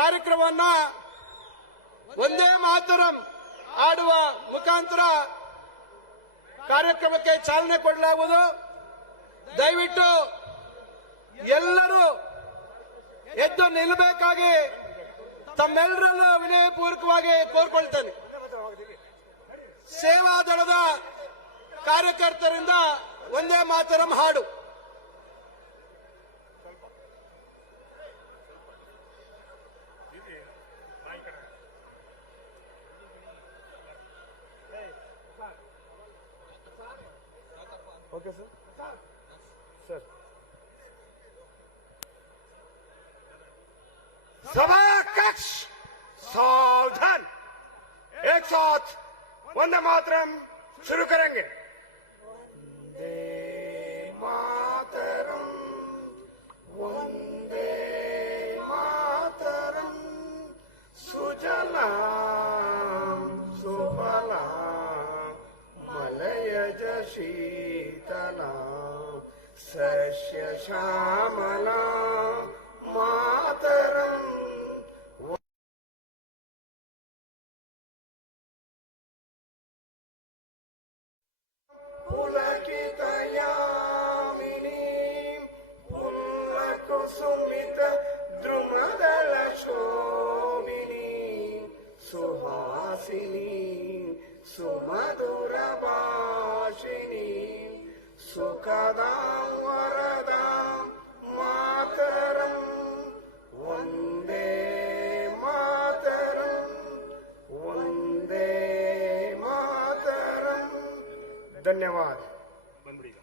ಕಾರ್ಯಕ್ರಮವನ್ನ ಒಂದೇ ಮಾತರಂ ಆಡುವ ಮುಖಾಂತರ ಕಾರ್ಯಕ್ರಮಕ್ಕೆ ಚಾಲನೆ ಕೊಡಲಾಗುವುದು. ದಯವಿಟ್ಟು ಎಲ್ಲರೂ ಎದ್ದು ನಿಲ್ಲಬೇಕಾಗಿ ತಮ್ಮೆಲ್ಲರನ್ನು ವಿನಯಪೂರ್ವಕವಾಗಿ ಕೋರ್ಕೊಳ್ತೇನೆ. ಸೇವಾ ದಳದ ಕಾರ್ಯಕರ್ತರಿಂದ ಒಂದೇ ಮಾತರಂ ಹಾಡು. ओके सर सर सभा कक्ष सावधान, एक साथ वंदे मातरम शुरू करेंगे. वंदे मातरम, वंदे मातरम, सुजलाम सुफलाम मलयज शीतला सस्य श्यामला मातरम. पुलकितयामिनी पुल्लकुसुमित द्रुमदल शोभिनी सुहासिनी सुमधुर भाषिणी सुखदां वरदां मातरं. वन्दे मातरं, वन्दे मातरं. धन्यवाद.